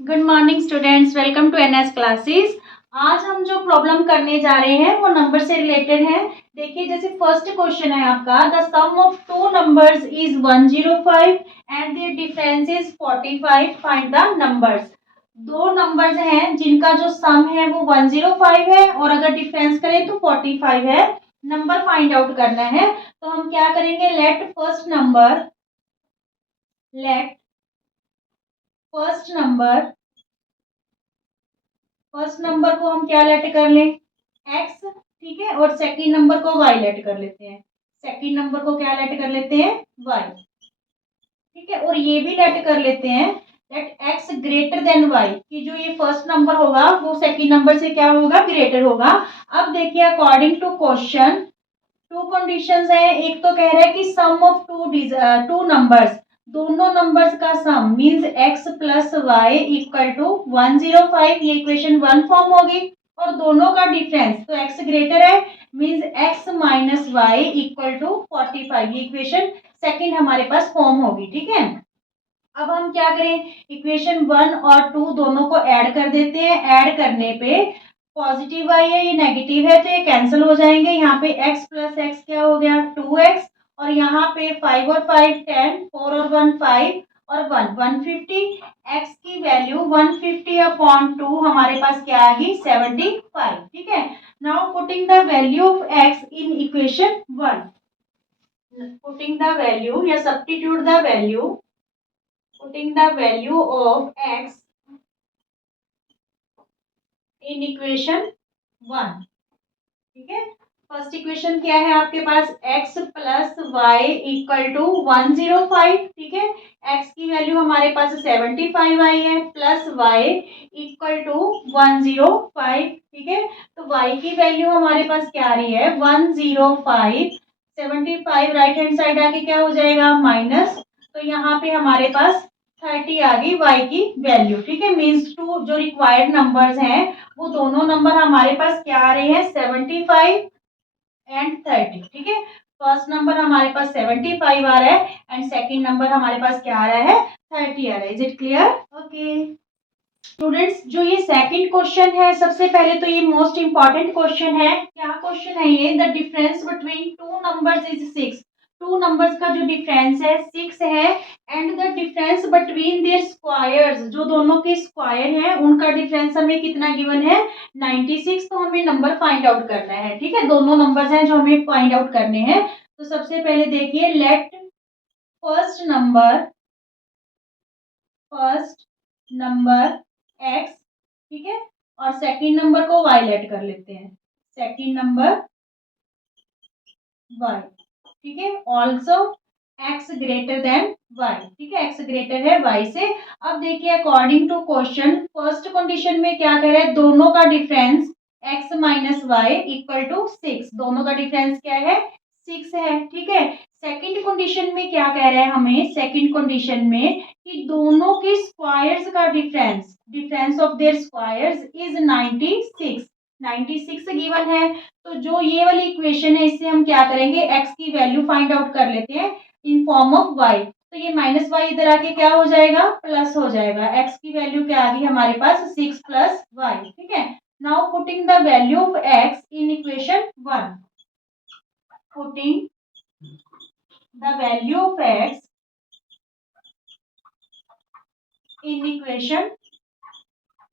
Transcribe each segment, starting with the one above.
Good morning students, welcome to NS classes. आज हम जो प्रॉब्लम करने जा रहे हैं वो नंबर से रिलेटेड है। देखिए, जैसे फर्स्ट क्वेश्चन है आपका, the sum of two numbers is 105 and their difference is 45, find the numbers. दो नंबर्स हैं जिनका जो सम है वो 105 है और अगर डिफरेंस करें तो 45 है। नंबर फाइंड आउट करना है, तो हम क्या करेंगे, लेट फर्स्ट नंबर को हम क्या लेट कर लें, एक्स। ठीक है, और सेकंड नंबर को वाई लेट कर लेते हैं। सेकंड नंबर को क्या लेट कर लेते हैं, वाई। ठीक है, और ये भी लेट कर लेते हैं let X greater than Y, कि जो ये फर्स्ट नंबर होगा वो सेकंड नंबर से क्या होगा, ग्रेटर होगा। अब देखिए, according to question two conditions है। एक तो कह रहा है कि सम ऑफ टू नंबर्स, दोनों नंबर्स का sum means x plus y equal to 105, ये इक्वेशन वन फॉर्म होगी। और दोनों का डिफरेंस, तो x ग्रेटर है means x minus Y equal to 45, ये इक्वेशन सेकंड हमारे पास फॉर्म होगी। ठीक है, अब हम क्या करें, इक्वेशन वन और टू दोनों को ऐड कर देते हैं। ऐड करने पे पॉजिटिव वाई है, ये नेगेटिव है तो ये कैंसिल हो जाएंगे। यहाँ पे x प्लस एक्स क्या हो गया, 2x। और यहाँ पे 5 और 5 10, 4 और 1 5 और 1 150। x की वैल्यू 150 अपॉन 2 हमारे पास क्या आ गई, 75। ठीक है, now putting the value of x in equation one, putting the value या substitute the value, putting the value of x in equation one. ठीक है, फर्स्ट इक्वेशन क्या है आपके पास, x plus y equal to 105। ठीक है, x की वैल्यू हमारे पास 75 आई है, प्लस y इक्वल टू 105। ठीक है, तो y की वैल्यू हमारे पास क्या आ रही है, 105। 75 राइट हैंड साइड आके क्या हो जाएगा, माइनस। तो यहाँ पे हमारे पास 30 आ गई y की वैल्यू। ठीक है, मीन्स टू जो रिक्वायर्ड नंबर्स हैं वो दोनों नंबर हमारे पास क्या आ रहे हैं, 75 एंड 30। ठीक है, फर्स्ट नंबर हमारे पास 75 आ रहा है एंड सेकंड नंबर हमारे पास क्या आ रहा है, 30 आ रहा है। Is it clear? Okay students, जो ये सेकंड क्वेश्चन है, सबसे पहले तो ये मोस्ट इंपॉर्टेंट क्वेश्चन है। क्या क्वेश्चन है ये, the difference between two numbers is 6। Two numbers का जो डिफरेंस है 6 है and the difference between their squares, जो दोनों के स्क्वायर हैं उनका डिफरेंस हमें कितना गिवन है, 96। तो हमें नंबर फाइंड आउट करना है। ठीक है, दोनों नंबर्स हैं जो हमें फाइंड आउट करने हैं। तो सबसे पहले देखिए, let first number first number x। ठीक है, और सेकंड नंबर को y लेट कर लेते हैं, सेकंड नंबर y। ठीक है, also x greater than y। ठीक है, x ग्रेटर है y से। अब देखिए, according to question first condition में क्या कह रहा है, दोनों का difference x minus Y equal to 6, दोनों का डिफरेंस क्या है, 6 है। ठीक है, सेकंड कंडीशन में क्या कह रहा है हमें, सेकंड कंडीशन में कि दोनों के स्क्वायर्स का difference of their squares is 96। 96 given है। तो जो ये वाली इक्वेशन है इससे हम क्या करेंगे, x की वैल्यू फाइंड आउट कर लेते हैं इन फॉर्म ऑफ y। तो ये माइनस वाई इधर आके क्या हो जाएगा, प्लस हो जाएगा। x की वैल्यू क्या आ गई हमारे पास, 6 प्लस वाई। ठीक है, now putting the value of x in equation one, putting the value of x in equation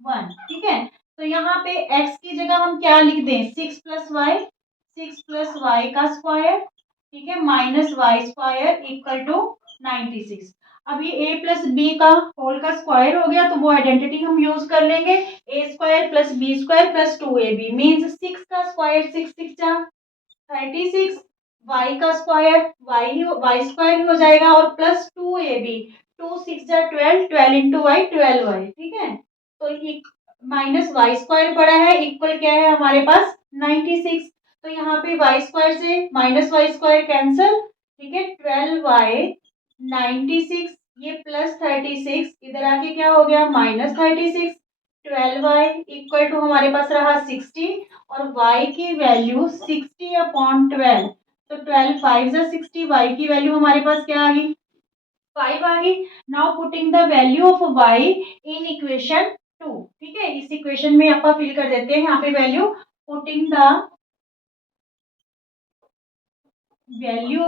one. ठीक है, तो यहाँ पे x की जगह हम क्या लिख दें, 6 प्लस वाई, 6 प्लस वाई का स्क्वायर। ठीक है, minus y square equal to 96। अब ये a प्लस बी का होल का स्क्वायर हो गया, तो वो आइडेंटिटी हम यूज कर लेंगे, a square plus b square plus 2ab means 6 का स्क्वायर 6 6 जा 36, y का स्क्वायर y स्क्वायर ही हो जाएगा और प्लस 2ab, 2 6 जा 12, 12 इंटू वाई 12y। ठीक है, तो माइनस वाई स्क्वायर पड़ा है, इक्वल क्या है हमारे पास 96। तो यहाँ पे वाई स्क्वायर से माइनस वाई स्क्वायर कैंसिल। ठीक है, 12y 96, ये प्लस 36, इधर आके क्या हो गया, माइनस 36। 12y इक्वल टू हमारे पास रहा 60 और y की वैल्यू 60 अपॉन 12। तो 12 5 जा 60, y की वैल्यू हमारे पास क्या आ गई, 5 आ गई। Now putting the value of y in equation 2, ठीक है, इस इक्वेशन में आप फिल कर देते हैं यहाँ पे value, putting the value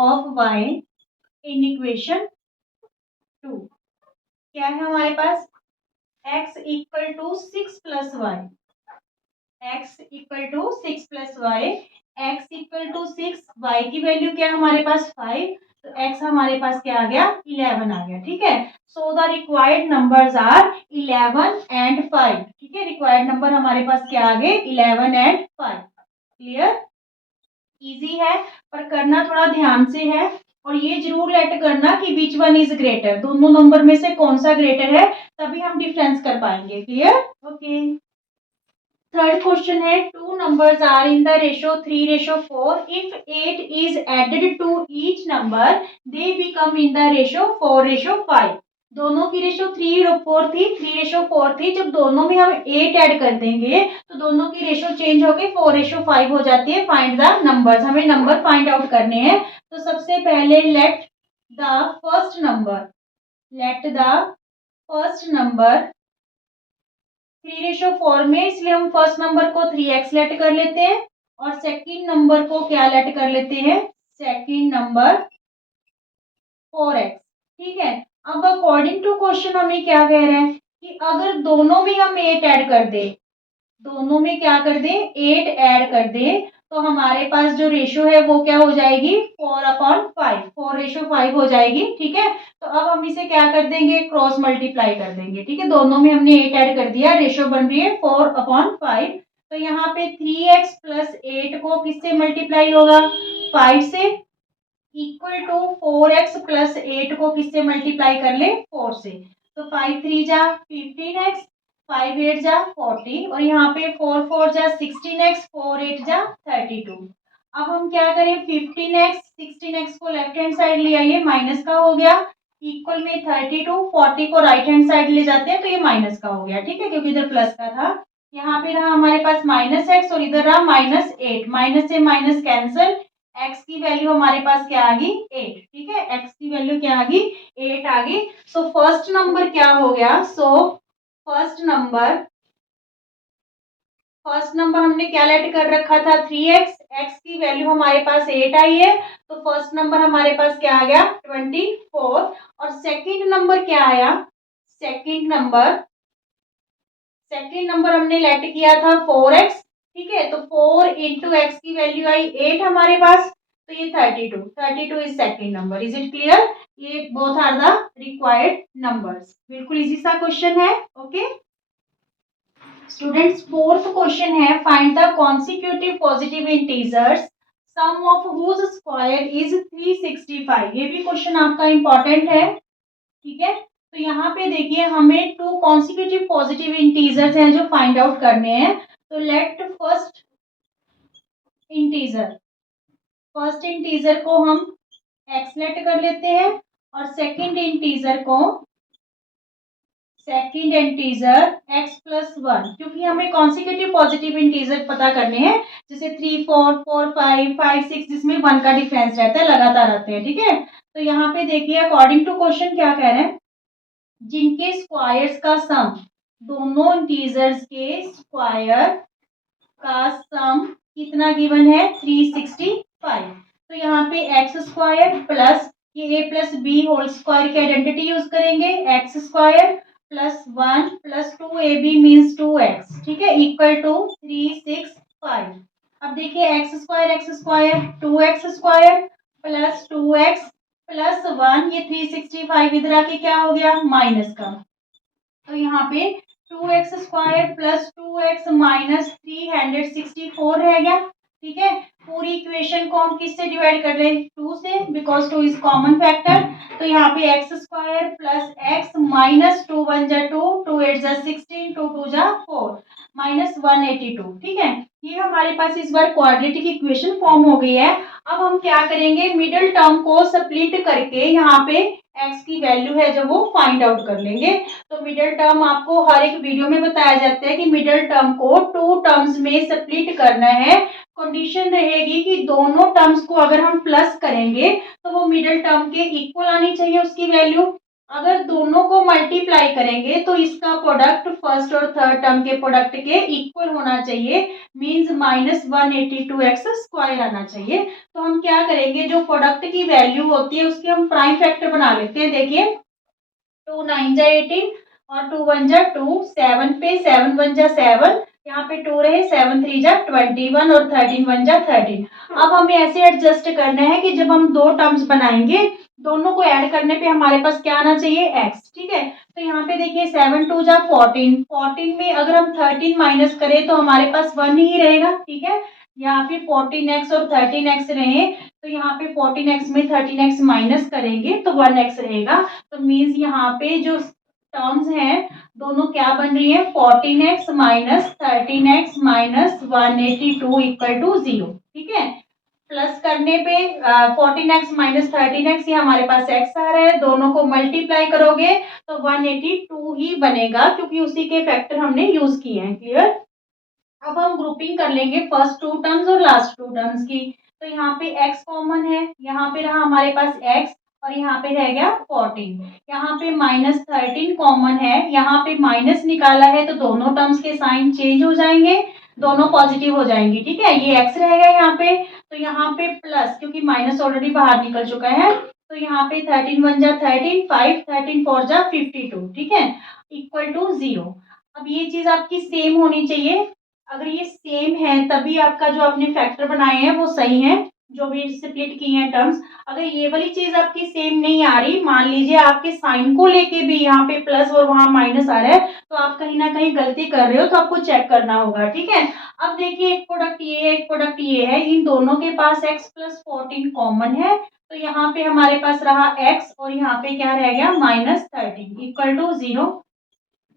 of y in equation 2। क्या है हमारे पास, x equal to 6 plus y, x equal to 6 plus y, x equal to 6, y की वैल्यू क्या है हमारे पास 5, तो x हमारे पास क्या आ गया 11 आ गया, ठीक है। So the required numbers are 11 and 5, ठीक है, रिक्वायर्ड नंबर हमारे पास क्या आ गए 11 एंड 5। क्लियर, इजी है पर करना थोड़ा ध्यान से है, और ये जरूर लेट करना कि विच वन इज ग्रेटर, दोनों नंबर में से कौन सा ग्रेटर है, तभी हम डिफरेंस कर पाएंगे। Clear, okay. थर्ड क्वेश्चन है, two numbers are in the ratio 3:4, if 8 is added to each number they become in the ratio 4:5। दोनों की रेशो 3:4 थी, 3:4 थी, जब दोनों में हम 8 ऐड कर देंगे तो दोनों की रेशो चेंज होके 4:5 हो जाती है। फाइंड द नंबर्स, हमें नंबर फाइंड आउट करने हैं। तो सबसे पहले लेट द फर्स्ट नंबर 3:4 में, इसलिए हम फर्स्ट नंबर को 3x लेट कर लेते हैं, और सेकंड नंबर को क्या लेट कर लेते हैं, सेकंड नंबर 4x, ठीक है। अब अकॉर्डिंग टू क्वेश्चन हमें क्या कह रहे हैं कि अगर दोनों में हम 8 ऐड कर दे, दोनों में क्या कर दे 8 ऐड कर दे, तो हमारे पास जो रेशो है वो क्या हो जाएगी 4/5, 4:5 हो जाएगी, ठीक है। तो अब हम इसे क्या कर देंगे, क्रॉस मल्टीप्लाई कर देंगे, ठीक है। दोनों में हमने 8 ऐड कर दिया, रेशो बन रही है 4/5। तो यहाँ पे 3x प्लस 8 को किससे मल्टीप्लाई होगा 5 से, इक्वल टू 4x प्लस 8 को किससे मल्टीप्लाई कर ले 4 से। तो 5 3 जा 15x, 5 8 जा 40, और यहाँ पे 4 4 जा 16x, 4 8 जा 32। अब हम क्या करें, 15x 16x को लेफ्ट हैंड साइड ले आइए, माइनस का हो गया, इक्वल में 32, 40 को राइट हैंड साइड ले जाते हैं तो ये माइनस का हो गया, ठीक है, क्योंकि इधर प्लस का था। यहाँ पे रहा हमारे पास -x और इधर रहा -8, माइनस से माइनस कैंसिल, x की वैल्यू हमारे पास क्या आ गई 8, ठीक है, x की वैल्यू क्या आ गई 8 आ गई। सो फर्स्ट नंबर क्या हो गया, फर्स्ट नंबर हमने क्या लेट कर रखा था 3x, x की वैल्यू हमारे पास 8 आई है, तो फर्स्ट नंबर हमारे पास क्या आ गया 24। और सेकंड नंबर क्या आया, सेकंड नंबर हमने लेट किया था 4x, ठीक है, तो 4 इंटू एक्स की वैल्यू आई 8 हमारे पास, तो ये 32 is second number. Is it clear, ये both are the required numbers. बिल्कुल इजी सा क्वेश्चन है, ओके स्टूडेंट्स। फोर्थ क्वेश्चन है, find the consecutive positive integers sum of whose square is 365। ये भी क्वेश्चन आपका इंपॉर्टेंट है, ठीक है। तो यहाँ पे देखिए हमें टू कॉन्सिक्यूटिव पॉजिटिव इंटीजर्स हैं जो फाइंड आउट करने हैं। तो लेट फर्स्ट इंटीजर को हम x लेट कर लेते हैं, और सेकंड इंटीजर x प्लस 1, क्योंकि हमें कॉन्सिक्यूटिव पॉजिटिव इंटीजर पता करने हैं, जैसे 3 4 4 5 5 6 जिसमें 1 का डिफरेंस रहता है, लगातार आते हैं, ठीक है। तो यहाँ पे देखिए अकॉर्डिंग टू क्वेश्चन क्या कह रहे हैं, जिनके स्क्वायर्स का सम, दोनों इंटीजर्स के स्क्वायर का सम कितना गिवन है 365। तो यहाँ पे एक्स स्क्वायर प्लस ये a plus b whole square की आइडेंटिटी यूज करेंगे, x square plus 1 plus 2ab means 2x, ठीक है, इक्वल टू 365। अब देखिए x square 2x square plus 2x plus 1, ये 365 इधर आके क्या हो गया माइनस का, तो यहाँ पे 2x square plus 2x minus 364 रह गया, ठीक है। पूरी इक्वेशन को हम किससे डिवाइड कर रहे हैं 2 से, बिकॉज 2 इज कॉमन फैक्टर। तो यहाँ पे x square plus x minus 2 1 जा 2, 2 8 जा 16, 2 2 जा 4, माइनस 182, ठीक है। ये हमारे पास इस बार क्वाड्रेटिक इक्वेशन फॉर्म हो गई है। अब हम क्या करेंगे, मिडिल टर्म को स्प्लिट करके यहाँ पे एक्स की वैल्यू है जो वो फाइंड आउट कर लेंगे। तो मिडिल टर्म आपको हर एक वीडियो में बताया जाता है कि मिडिल टर्म को 2 टर्म्स में स्प्लिट करना है। कंडीशन रहेगी कि दोनों टर्म्स को अगर हम प्लस करेंगे तो वो मिडिल टर्म के इक्वल आनी चाहिए उसकी वैल्यू। अगर दोनों को मल्टीप्लाई करेंगे तो इसका प्रोडक्ट फर्स्ट और थर्ड टर्म के प्रोडक्ट के इक्वल होना चाहिए, मींस -182x² आना चाहिए। तो हम क्या करेंगे, जो प्रोडक्ट की वैल्यू होती है उसके हम प्राइम फैक्टर बना लेते हैं। देखिए 2 9 जा 18 और 2 1 जा 2, 7 पे 7 1 जा 7, यहाँ पे 2 रहे, 7 3 जा 21 और 13 1 जा 13। अब हमें ऐसे एडजस्ट करना है कि जब हम दो टर्म्स बनाएंगे दोनों को ऐड करने पे हमारे पास क्या आना चाहिए, x। ठीक है, तो यहाँ पे देखिए 7 2 जा 14, 14 में अगर हम 13 माइनस करें तो हमारे पास 1 ही रहेगा। ठीक है, यहाँ पे 14x और 13x रहे, तो यहाँ पे 14x में 13x माइनस करेंगे तो 1x रहेगा। तो मीन्स यहाँ पे जो टर्म्स हैं दोनों क्या बन रही है, 14x minus 13x minus 182 equal to 0। ठीक है, प्लस करने पे 14x माइनस 13x ये हमारे पास x आ रहा है, दोनों को मल्टीप्लाई करोगे तो 182 ही बनेगा क्योंकि उसी के फैक्टर हमने यूज किए हैं। क्लियर। अब हम ग्रुपिंग कर लेंगे फर्स्ट 2 टर्म्स और लास्ट 2 टर्म्स की। तो यहाँ पे x कॉमन है, यहाँ पे रहा हमारे पास x और यहाँ पे रह गया 14। यहाँ पे -13 कॉमन है, यहाँ पे माइनस निकाला है तो दोनों टर्म्स के साइन चेंज हो जाएंगे, दोनों पॉजिटिव हो जाएंगी। ठीक है, ये x रहेगा यहाँ पे, तो यहाँ पे प्लस क्योंकि माइनस ऑलरेडी बाहर निकल चुका है, तो यहाँ पे 13 1 जा 13, 5 13 4 जा 52। ठीक है, इक्वल टू 0। अब ये चीज आपकी सेम होनी चाहिए, अगर ये सेम है तभी आपका जो आपने फैक्टर बनाए हैं वो सही है, जो भी स्प्लिट किए हैं टर्म्स। अगर ये वाली चीज आपकी सेम नहीं आ रही, मान लीजिए आपके साइन को लेके भी यहाँ पे प्लस और वहां माइनस आ रहा है, तो आप कहीं ना कहीं गलती कर रहे हो, तो आपको चेक करना होगा। ठीक है, अब देखिए एक प्रोडक्ट ये है, एक प्रोडक्ट ये है, इन दोनों के पास x प्लस 14 कॉमन है, तो यहाँ पे हमारे पास रहा x और यहाँ पे क्या रह गया -13 इक्वल टू 0।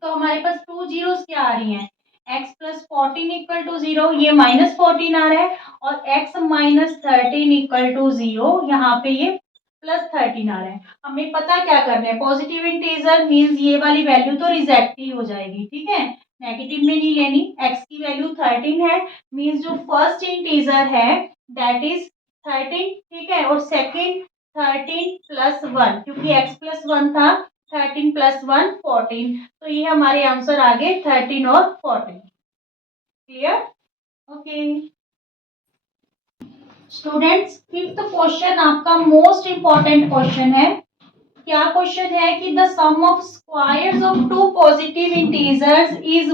तो हमारे पास 2 जीरोस क्या आ रही हैं, x प्लस 14 इक्वल टू 0, ये -14 आ रहा है, और x माइनस 13 इक्वल टू 0, यहाँ पे ये +13 आ रहा है। हमें पता क्या करना है, पॉजिटिव इंटीजर मीन्स ये वाली वैल्यू तो रिजेक्ट ही हो जाएगी। ठीक है, नेगेटिव में नहीं लेनी। x की वैल्यू 13 है, मीन्स जो फर्स्ट इंटीजर है दैट इज 13। ठीक है, और सेकेंड 13 + 1, क्योंकि x + 1 था, 13 + 1 14, तो ये हमारे आंसर आ गए 13 और 14। Clear. Okay students, fifth question आपका मोस्ट इंपॉर्टेंट क्वेश्चन है। क्या क्वेश्चन है कि the sum of squares of two positive integers is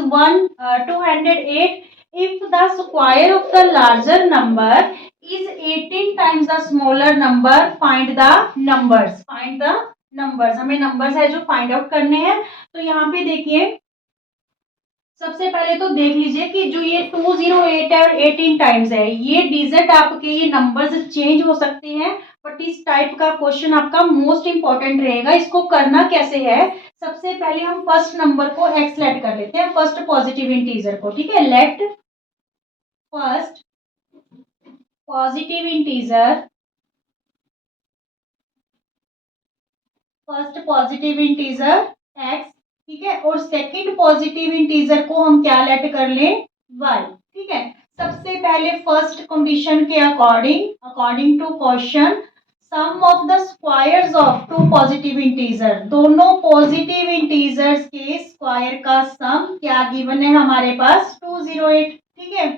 208 if the square of the larger number is 18 times the smaller number, find the numbers। find the numbers, हमें numbers है जो find out करने हैं। तो यहाँ पे देखिए सबसे पहले तो देख लीजिए कि जो ये 208 है और 18 टाइम्स है, ये डिजिट आपके ये नंबर्स चेंज हो सकते हैं, बट इस टाइप का क्वेश्चन आपका मोस्ट इंपॉर्टेंट रहेगा। इसको करना कैसे है, सबसे पहले हम फर्स्ट नंबर को एक्स लेट कर लेते हैं, फर्स्ट पॉजिटिव इंटीजर को। ठीक है, let first positive integer, first positive integer x. ठीक है, और सेकंड पॉजिटिव इंटीजर को हम क्या लेट कर लें, वाई। ठीक है, सबसे पहले फर्स्ट कंडीशन के according to question, sum of the squares of two positive integer, दोनों पॉजिटिव इंटीजर्स के स्क्वायर का सम क्या गिवन है हमारे पास, 208। ठीक है,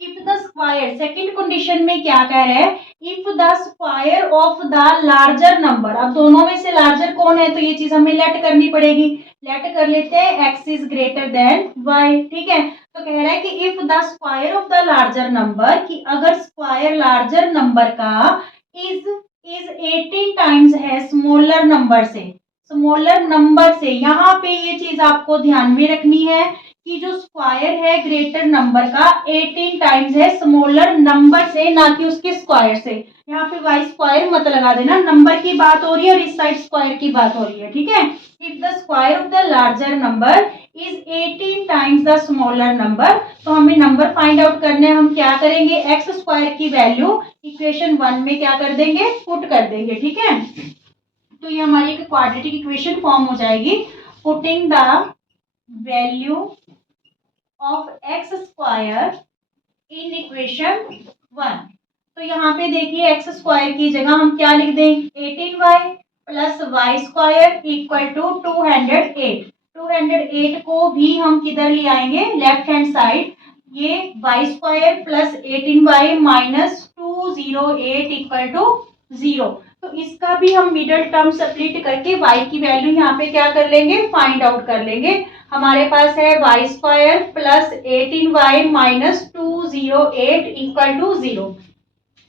if the square, second condition में क्या कह रहे हैं, if the square of the larger number, अब दोनों में से लार्जर कौन है तो ये चीज हमें लेट करनी पड़ेगी, लेट कर लेते हैं x is greater than y। ठीक है, तो कह रहा है कि if the square of the larger number, कि अगर स्क्वायर लार्जर नंबर का इज 18 टाइम्स है स्मॉलर नंबर से, स्मॉलर नंबर से। यहाँ पे ये चीज आपको ध्यान में रखनी है कि जो स्क्वायर है ग्रेटर नंबर का 18 टाइम्स है स्मॉलर नंबर से, ना कि उसके स्क्वायर से। यहाँ पे वाई स्क्वायर मत लगा देना, नंबर की बात हो रही है और इस साइड स्क्वायर की बात हो रही है। ठीक है, if the square of the larger number is 18 times the smaller number, तो हमें नंबर फाइंड आउट करने, हम क्या करेंगे, एक्स स्क्वायर की वैल्यू इक्वेशन 1 में क्या कर देंगे, पुट कर देंगे। ठीक है, तो ये हमारी एक क्वाड्रेटिक इक्वेशन फॉर्म हो जाएगी। Putting the value of x square in equation 1। तो यहाँ पे देखिए एक्स स्क्वायर की जगह हम क्या लिख दें, 18y plus y square equal to 208। 208 को भी हम किधर ले आएंगे, लेफ्ट हैंड साइड। ये y square plus 18y minus 208 equal to 0। तो इसका भी हम मिडल टर्म स्प्लिट करके y की वैल्यू यहाँ पे क्या कर लेंगे, फाइंड आउट कर लेंगे। हमारे पास है y square plus 18y minus 208 equal to 0।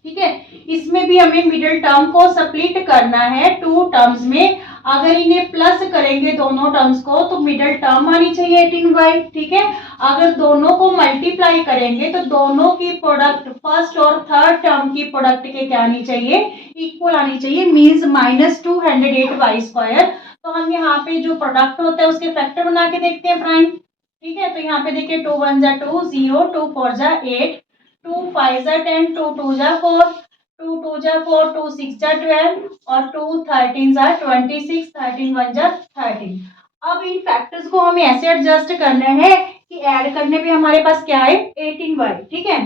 ठीक है, इसमें भी हमें मिडिल टर्म को स्प्लिट करना है टू टर्म्स में। अगर इन्हें प्लस करेंगे दोनों टर्म्स को तो मिडिल टर्म आनी चाहिए 18y। ठीक है, अगर दोनों को मल्टीप्लाई करेंगे तो दोनों की प्रोडक्ट, फर्स्ट और थर्ड टर्म की प्रोडक्ट के क्या आनी चाहिए, इक्वल आनी चाहिए, मीन्स माइनस 208y स्क्वायर। तो हम यहाँ पे जो प्रोडक्ट होता है उसके फैक्टर बना के देखते हैं प्राइम। ठीक है, तो यहाँ पे देखिए 2 1 जा 2, 0, 2 4 जा 8, 2 5 जा 10, 2 2 जा 4, 2 2 जा 4, 2 6 जा 12 और 2 13 जा 26, 13 1 जा 13। अब इन फैक्टर्स को हमें ऐसे एडजस्ट करना है कि ऐड करने पे हमारे पास क्या है, 18y। ठीक है,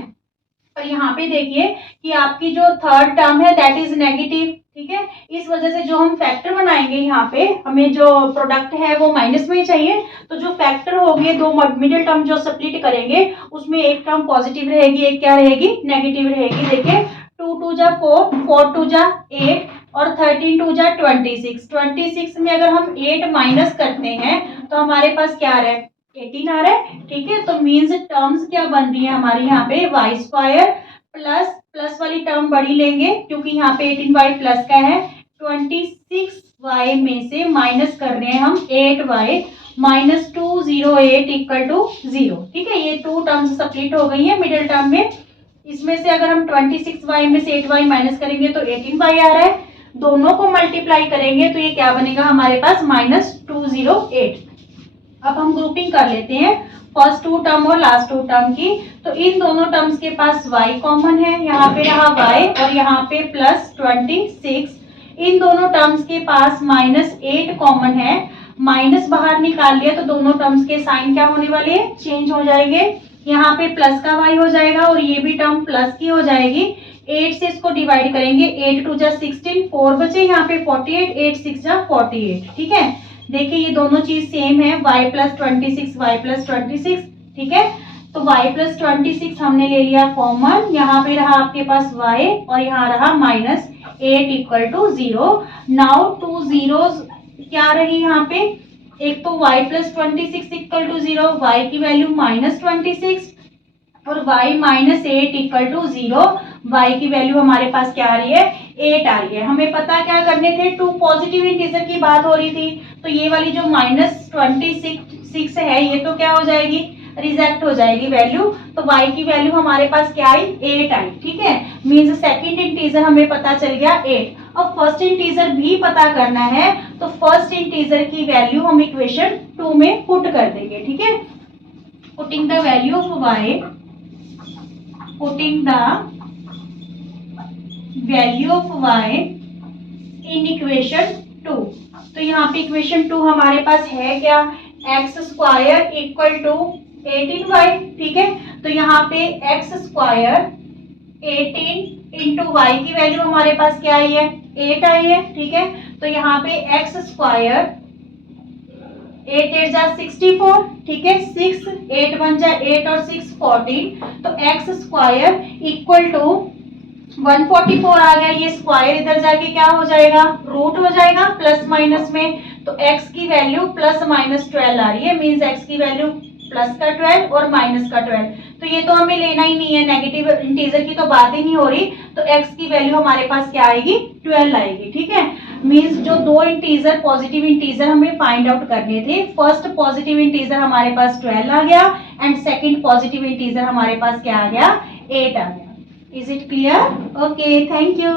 और यहाँ पे देखिए कि आपकी जो थर्ड टर्म है दैट इज नेगेटिव। ठीक है, इस वजह से जो हम फैक्टर बनाएंगे यहाँ पे हमें जो प्रोडक्ट है वो माइनस में ही चाहिए। तो जो फैक्टर होंगे, दो मिडिल टर्म जो स्प्लिट करेंगे उसमें एक टर्म पॉजिटिव रहेगी, एक क्या रहेगी, नेगेटिव रहेगी। देखिए 2 2 जा 4, 4 2 जा 8 और 13 2 जा 26। 26 में अगर हम 8 माइनस करते हैं तो हमारे पास क्या आ रहा है, 18 आ रहा है। ठीक है, तो मीन्स टर्म्स क्या बन रही है हमारी यहाँ पे, वाई स्क्वायर प्लस प्लस वाली टर्म बड़ी लेंगे क्योंकि यहाँ पे 18y प्लस का है, 26y में से माइनस कर रहे हैं हम 8y माइनस 208 इक्वल टू 0। ठीक है, ये टू टर्म्स स्प्लिट हो गई है मिडिल टर्म में। इसमें से अगर हम 26y में से 8y माइनस करेंगे तो 18y आ रहा है। दोनों को मल्टीप्लाई करेंगे तो ये क्या बनेगा हमारे पास, माइनस 208। अब हम ग्रुपिंग कर लेते हैं फर्स्ट टू टर्म और लास्ट टू टर्म की। तो इन दोनों टर्म्स के पास y कॉमन है, यहाँ पे रहा y और यहाँ पे प्लस 26। इन दोनों टर्म्स के पास माइनस 8 कॉमन है, माइनस बाहर निकाल लिया तो दोनों टर्म्स के साइन क्या होने वाले हैं, चेंज हो जाएंगे। यहाँ पे प्लस का y हो जाएगा और ये भी टर्म प्लस की हो जाएगी। 8 से इसको डिवाइड करेंगे, 8 2 जा 16, 4 बचे यहाँ पे 48, 8 6 जा 48। ठीक है, देखिए ये दोनों चीज सेम है, y प्लस 26 y प्लस 26। ठीक है, तो y प्लस 26 हमने ले लिया कॉमन, यहाँ पे रहा आपके पास y और यहाँ रहा minus 8 equal to 0। Now two zeros क्या रही यहाँ पे, एक तो y plus 26 equal to 0, y की वैल्यू माइनस 26 और y minus 8 equal to 0। y की वैल्यू हमारे पास क्या आ रही है, 8 आ रही है। हमें पता क्या करने थे, टू पॉजिटिव इंटीजर की बात हो रही थी, तो ये वाली जो माइनस 26 है ये तो क्या हो जाएगी, रिजेक्ट हो जाएगी वैल्यू। तो y की वैल्यू हमारे पास क्या आई, 8 आई। ठीक है, मीन्स सेकंड इंटीजर हमें पता चल गया 8। अब फर्स्ट इंटीजर भी पता करना है तो फर्स्ट इंटीजर की वैल्यू हम इक्वेशन 2 में पुट कर देंगे। ठीक है, putting the value of y, putting the value of y in equation 2। तो यहाँ पे इक्वेशन 2 हमारे पास है क्या, x square equal to 18y। ठीक है, तो यहाँ पे एक्स स्क्वायर 18 इंटू वाई की वैल्यू हमारे पास क्या आई है, 8 आई है। ठीक है, तो यहाँ पे एक्स स्क्वायर 8 8 जा 64। ठीक है, 6 8 1 जा 8 और 6 14। तो एक्स स्क्वायर इक्वल टू 144 आ गया। ये स्क्वायर इधर जाके क्या हो जाएगा, रूट हो जाएगा प्लस माइनस में। तो x की वैल्यू प्लस माइनस 12 आ रही है, मीन्स x की वैल्यू प्लस का 12 और माइनस का 12। तो ये तो हमें लेना ही नहीं है, नेगेटिव इंटीजर की तो बात ही नहीं हो रही। तो x की वैल्यू हमारे पास क्या आएगी, 12 आएगी। ठीक है, मीन्स जो दो इंटीजर पॉजिटिव इंटीजर हमें फाइंड आउट करने थे, फर्स्ट पॉजिटिव इंटीजर हमारे पास 12 आ गया एंड सेकेंड पॉजिटिव इंटीजर हमारे पास क्या आ गया, 8 आ गया। Is it clear? Okay, thank you.